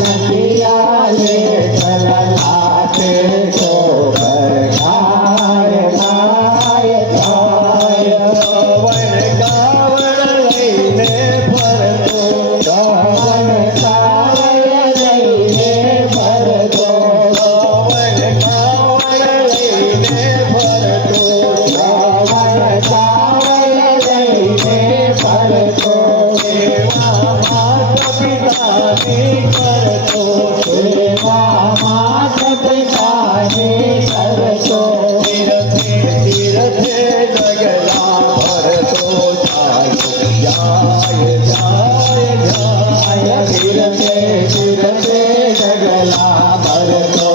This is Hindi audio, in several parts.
लखियाले कललाते को गाय गाय गाय वन गावण लईने फरतो वन गावण लईने फरतो वन गावण लईने फरतो वन गावण लईने फरतो सेवा मात पितानी करतो सेवा मात पितानी करतो तीरथे तीरथे जगला भरतो जाय जाय जाय जाय तीरथे तीरथे जगला भरतो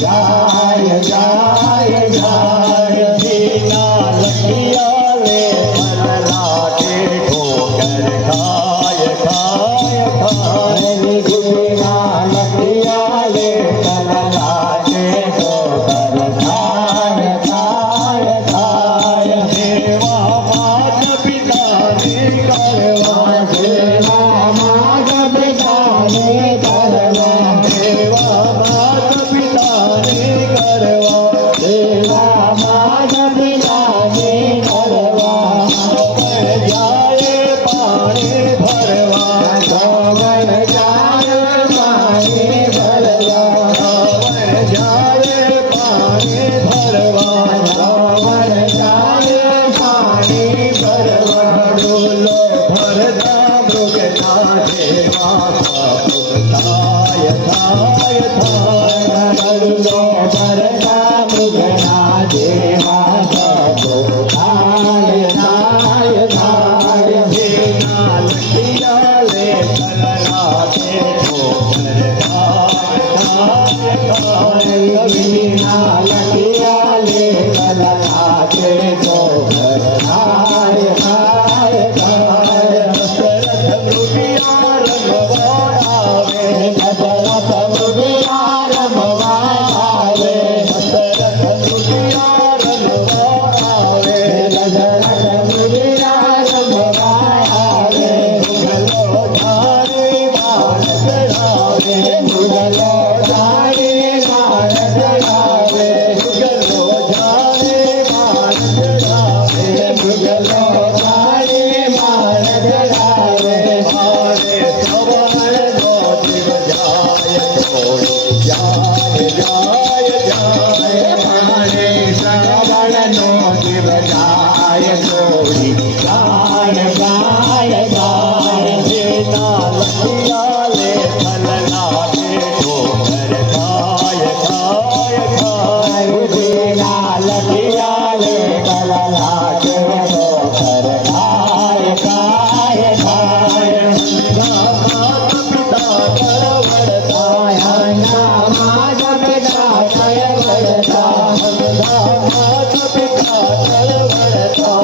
जाय जाय जाय दीना लखियाले मललाटे ठोकर खाय खाय खाय दीना लखियाले मललाटे ठोकर खाय खाय खाय देवा मात पिताने करवा देवा मात पिताने करवा देवा मात पिताने करवा देवा मात पिताने करवा गौर जाए पानी भरवा गौर जाए पानी भरवा गौर जाए पानी भरवा गौर जाए पानी भरवा डोलो भरता मृगना देवा थाय थाय थाय डोलो भरता मृगना देवा थाय थाय थाय दीना लखियाले कललाते ठोकर खाय खाय खाय दीना लखियाले कललाते ठोकर खाय खाय खाय दशरथ मृगिया रमवावे दशरथ मृगिया रमवावे दशरथ मृगिया रमवावे दशरथ मृगिया रमवावे मुगलो धारे बाण चढ़ावे मुगलो धारे बाण चढ़ावे मुगलो धारे बाण चढ़ावे मुगलो धारे बाण चढ़ावे मारे सवार नो जीव जाय छोड़ जाय जाय जाय मारे सवार नो जीव जाय छोड़ी गाय गाय गाय दीना लखियाले कललाते ठोकर खाय खाय खाय दीना लखियाले कललाते ठोकर खाय खाय खाय मात पिता करवड़ता मात पिता करवड़ता मात पिता करवड़ता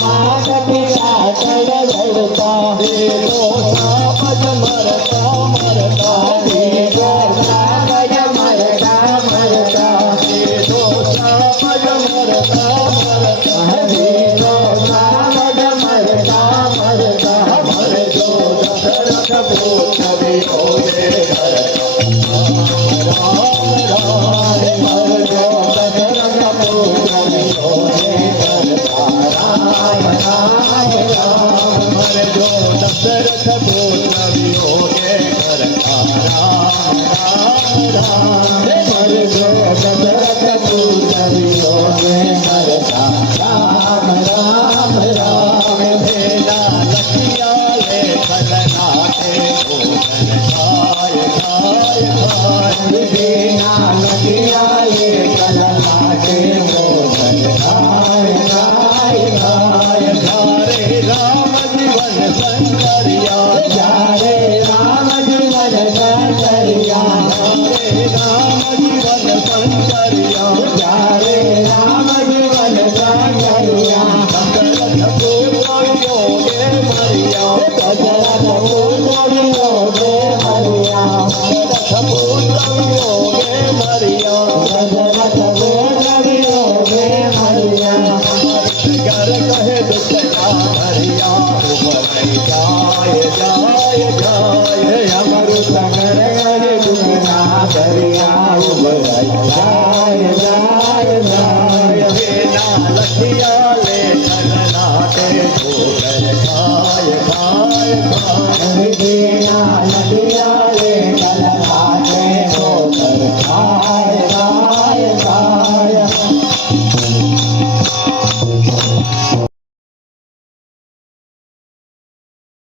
मात पिता करवड़ता देवो सामज मरता मरता देवो सामज मरता मरता देवो सामज मरता मरता देवो सामज मरता मरता मर जो दशरथ पुत्र वियोगे धरता राम राम मर जो दशरथ पुत्र वियोगे धरता राम राम राम मर जो दशरथ पुत्र वियोगे धरता राम राम राम मर जो दशरथ पुत्र वियोगे धरता राम राम राम भेला लखियाले कललाते ठोकर खाय खाय खाय दीना लखियाले कललाते ठोकर खाय खाय खाय जारे राम जीवन संकरिया जारे राम जीवन संकरिया जारे राम जीवन संकरिया जारे राम जीवन संकरिया दशरथ पुत्र वियोगे मरिया दशरथ पुत्र वियोगे मरिया दशरथ पुत्र वियोगे लटिया ले चलना ते ठोकर खाए खाए खाए